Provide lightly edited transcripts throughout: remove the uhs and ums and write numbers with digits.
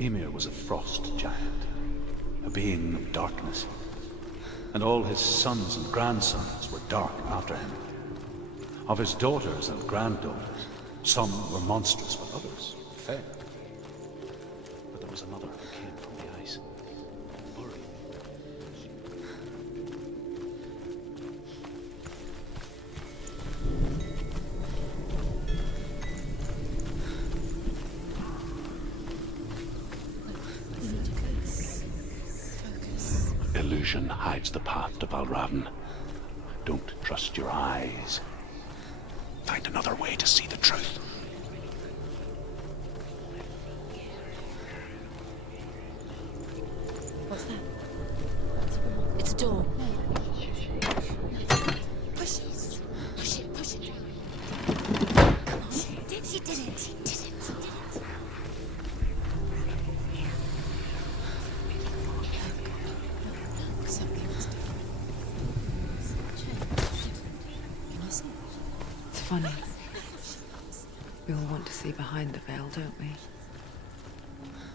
Ymir was a frost giant, a being of darkness, and all his sons and grandsons were dark after him. Of his daughters and granddaughters, some were monstrous, but others fair. But there was another who came from the ice, buried. Illusion hides the path to Valravn. Don't trust your eyes. Find another way to see the truth. What's that? It's a door. Push it. Push it. Push it. Come on. He did it. He did it. It's funny. We all want to see behind the veil, don't we?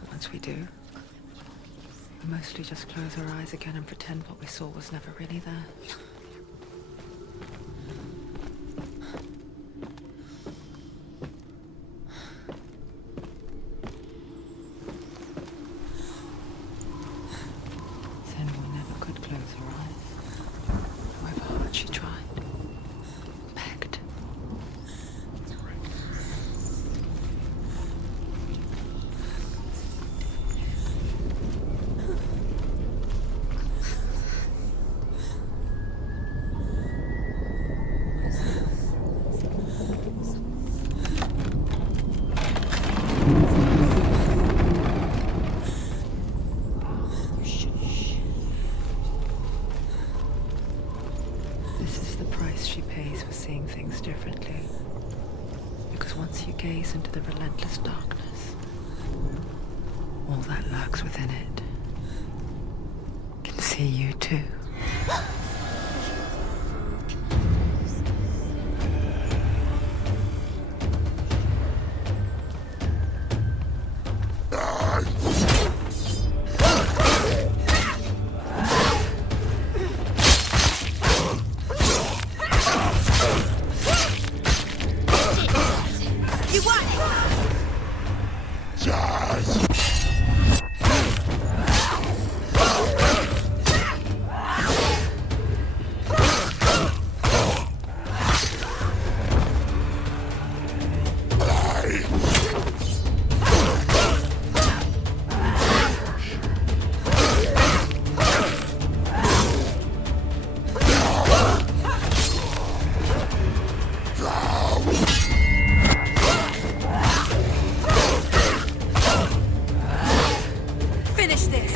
But once we do, we mostly just close our eyes again and pretend what we saw was never really there. Senua never could close her eyes, however hard she tried. Begged. This is the price she pays for seeing things differently. Because once you gaze into the relentless darkness, all that lurks within it can see you too. You won! Finish this!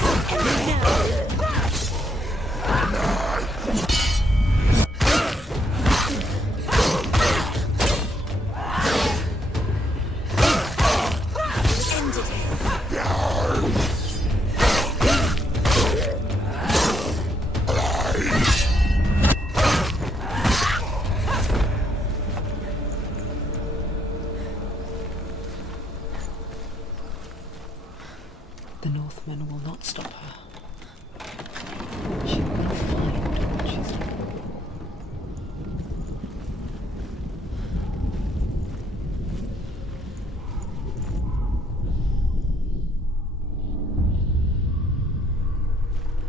Ended it. The Northmen will not stop her. She will find what she's looking for.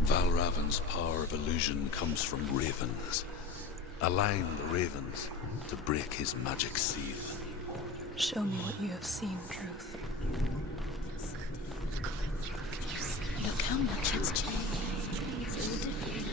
Valravn's power of illusion comes from ravens. Align the ravens to break his magic seal. Show me what you have seen, Truth. Look how much it's changed. It's all different.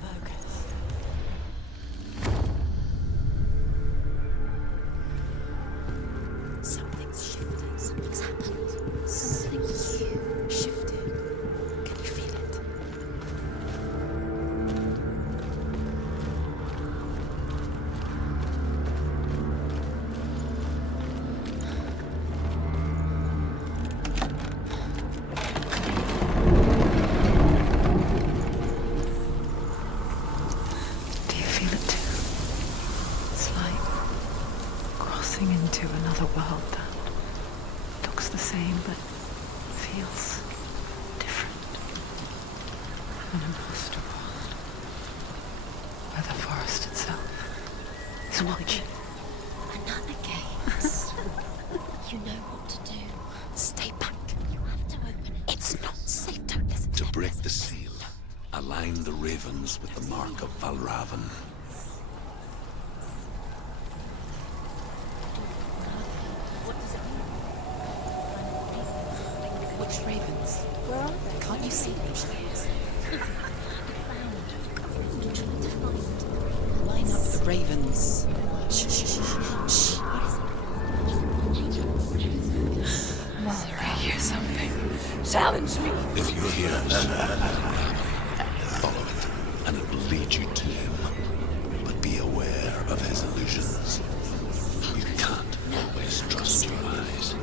Focus. Something's shifted. Something's happened. Something you shifted. Can you feel it? looks the same, but feels different. An imposter world, where the forest itself is watching. Another gaze. You know what to do. Stay back. You have to open it. It's not safe. Don't listen To break the seal, align the ravens with the mark of Valravan. What does it mean? Which ravens? Where are they? Can't you see them, Shires? Line up the ravens. Shh, shh, shh, shh, shh. Mother, I hear something. Challenge me. If you hear us, follow it, and it will lead you to him. But be aware of his illusions. You can't always trust your eyes.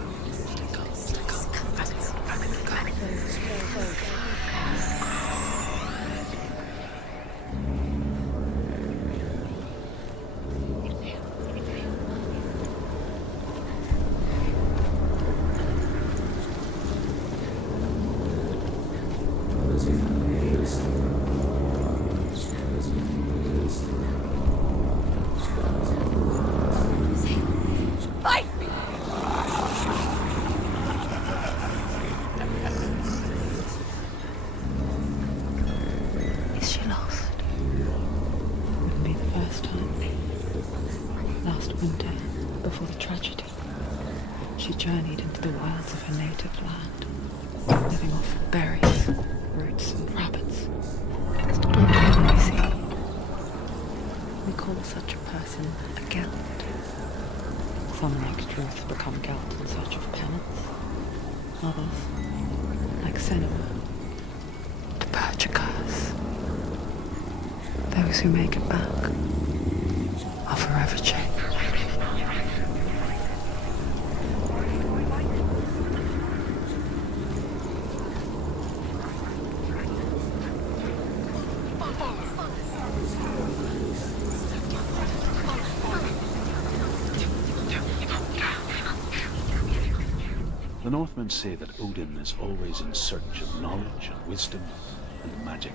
Fight me! Is she lost? Wouldn't be the first time. Last winter, before the tragedy, she journeyed into the wilds of her native land, living off berries, roots, and rabbits. Stood on the heavenly sea. We call such a person a Gelt. Some, like Druth, become Gelt in search of penance. Others, like Senua, to purge a curse. Those who make it back are forever changed. The Northmen say that Odin is always in search of knowledge and wisdom and magic.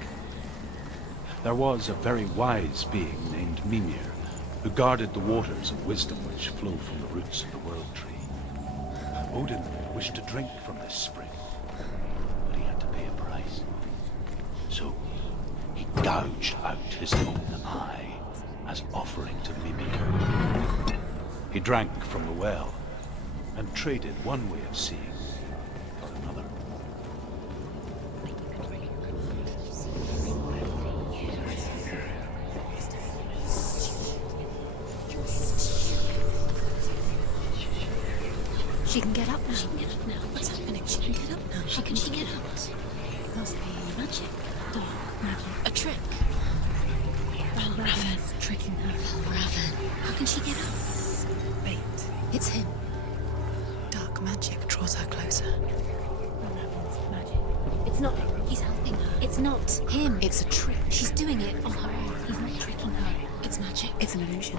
There was a very wise being named Mimir, who guarded the waters of wisdom which flow from the roots of the World Tree. Odin wished to drink from this spring, but he had to pay a price. So he gouged out his own eye as offering to Mimir. He drank from the well and traded one way of seeing for another. She can get up now. She can get up now. What's happening? She can get up now. How can she get up? Must be magic. Dark magic. A trick. Raven. Tricking her. Raven. How can she get up? Wait. It's him. Dark magic draws her closer. Magic. It's not. He's helping her. It's not him. It's a trick. She's doing it on her own. He's not tricking her. It's magic. It's an illusion.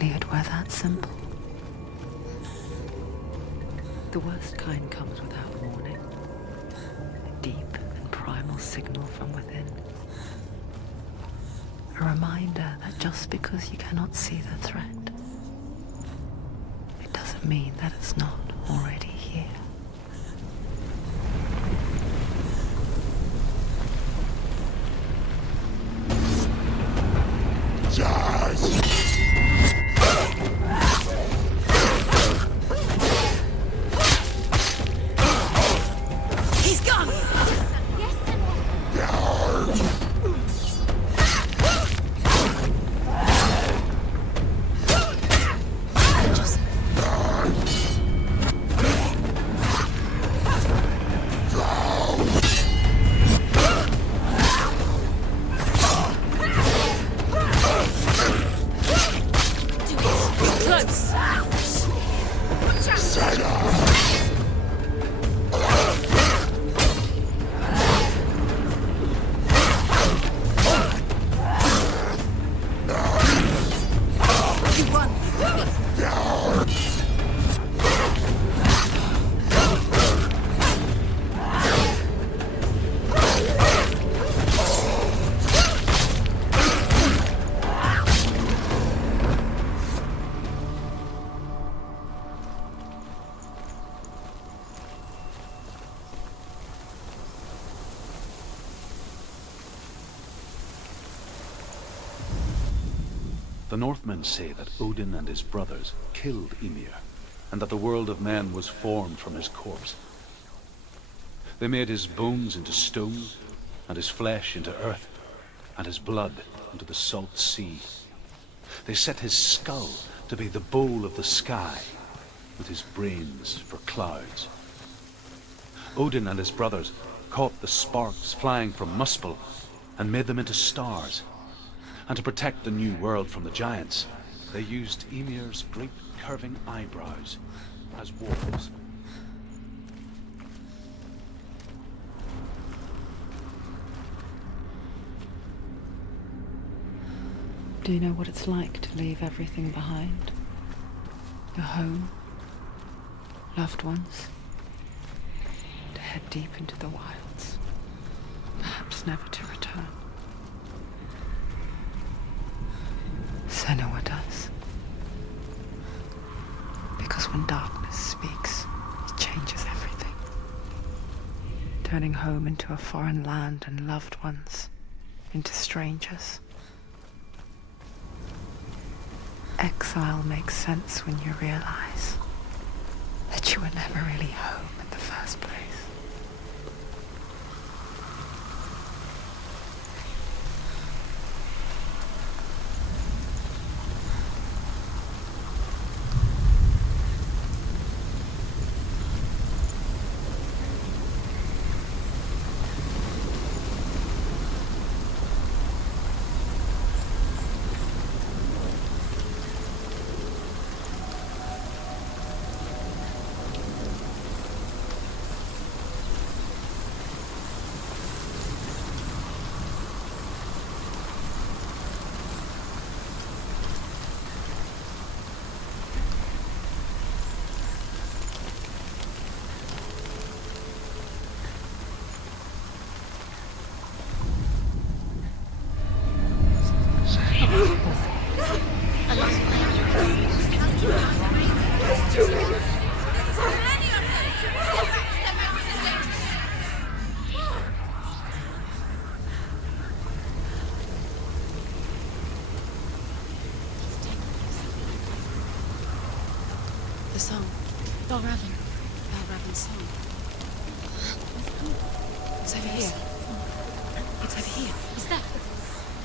only it were that simple. The worst kind comes without warning. A deep and primal signal from within. A reminder that just because you cannot see the threat, it doesn't mean that it's not already here. He's gone! Close! You won! The Northmen say that Odin and his brothers killed Ymir, and that the world of men was formed from his corpse. They made his bones into stone, and his flesh into earth, and his blood into the salt sea. They set his skull to be the bowl of the sky, with his brains for clouds. Odin and his brothers caught the sparks flying from Muspel and made them into stars. And to protect the new world from the giants, they used Ymir's great curving eyebrows as walls. Do you know what it's like to leave everything behind? Your home, loved ones, to head deep into the wilds, perhaps never to return. Senua does. Because when darkness speaks, it changes everything. Turning home into a foreign land and loved ones into strangers. Exile makes sense when you realize that you were never really home in the first place. The song. Balraven. Balraven's song. It's over here. It's over here. Is that?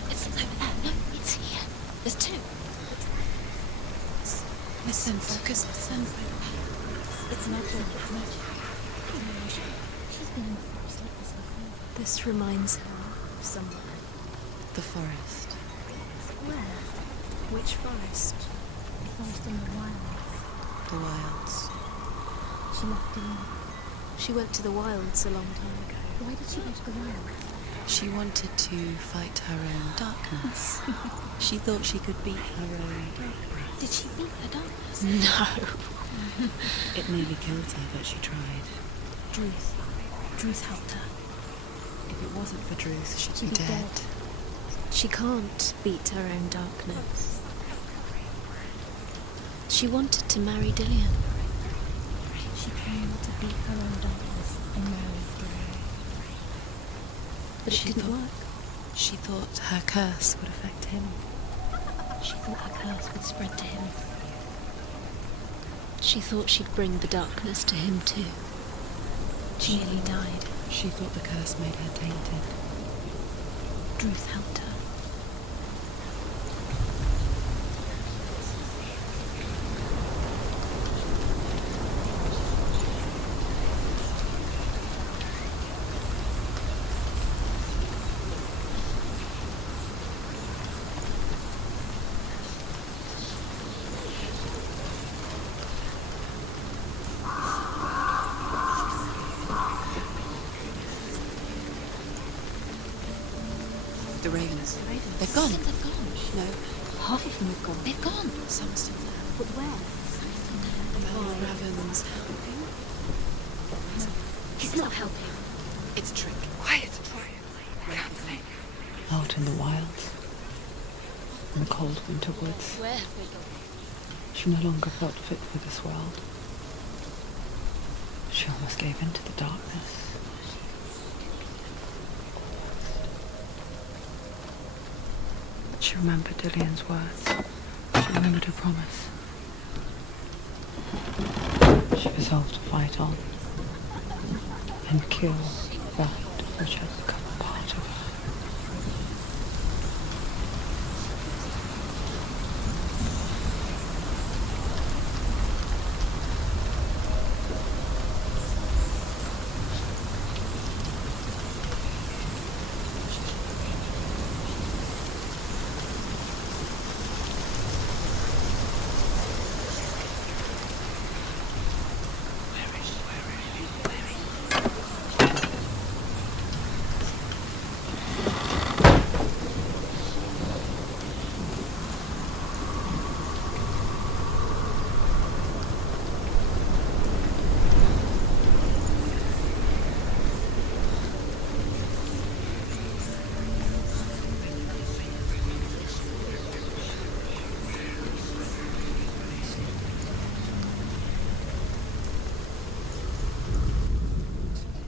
It's over there. No, it's here. There's two. Listen, focus. Listen. It's magic. It's magic. She's been in the forest like this before. This reminds her of somewhere. The forest. Where? Which forest? The forest in the wilds. The wilds. She left in. She went to the wilds a long time ago. Why did she go to the wilds? She wanted to fight her own darkness. She thought she could beat her own dark breath. Did she beat her darkness? No. It nearly killed her, but she tried. Druth. Druth helped her. If it wasn't for Druth, she'd be She'd be dead. dead. She can't beat her own darkness. She wanted to marry Dillian. She came to beat her own darkness and marry Dillian. But it didn't work. She thought her curse would affect him. She thought her curse would spread to him. She thought she'd bring the darkness to him too. She nearly died. She thought the curse made her tainted. Druth helped her. The ravens. Ravens. They've gone. They've gone. No, Half of them have gone. they've gone. Some are still there. But where? The ravens. He's not helping. It's a trick. Quiet. Can't think. Out in the wilds, in the cold winter woods, Where have they gone? she no longer felt fit for this world. She almost gave in to the darkness. She remembered Dillian's words. She remembered her promise. She resolved to fight on and kill that which had become a part of her.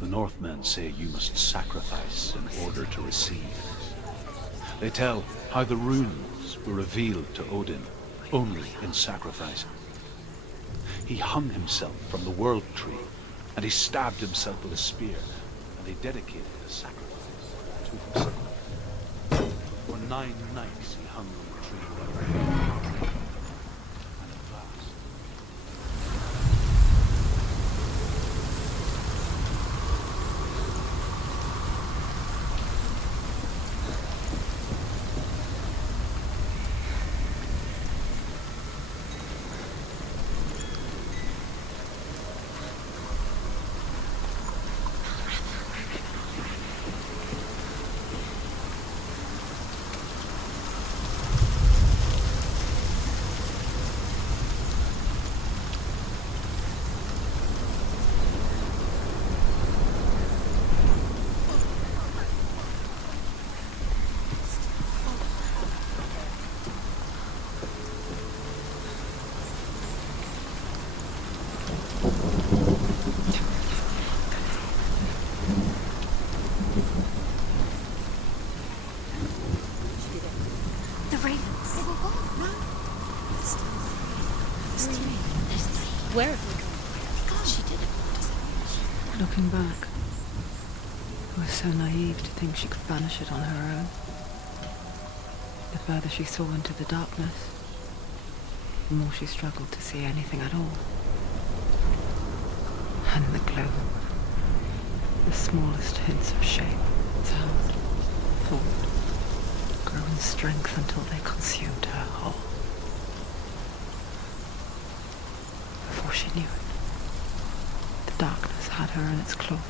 The Northmen say you must sacrifice in order to receive. They tell how the runes were revealed to Odin only in sacrifice. He hung himself from the world tree, and he stabbed himself with a spear, and they dedicated the sacrifice to himself. For 9 nights he hung on the tree, and at last, The ravens. They were gone. No. There's three. There's three. Where have they gone? She didn't want us. Looking back, I was so naive to think she could banish it on her own. The further she saw into the darkness, the more she struggled to see anything at all. And the gloom, the smallest hints of shape, sound, thought, grew in strength until they consumed her whole. Before she knew it, the darkness had her in its claws.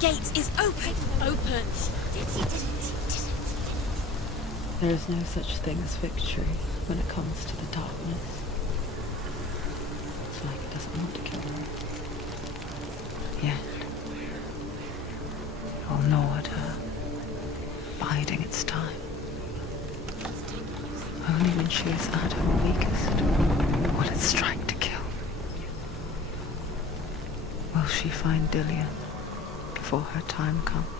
gate is open. Open. There is no such thing as victory when it comes to the darkness. It's like it doesn't want to kill her. Yet, it will gnaw at her, biding its time. Only when she is at her weakest will it strike to kill. Will she find Dillion before her time comes?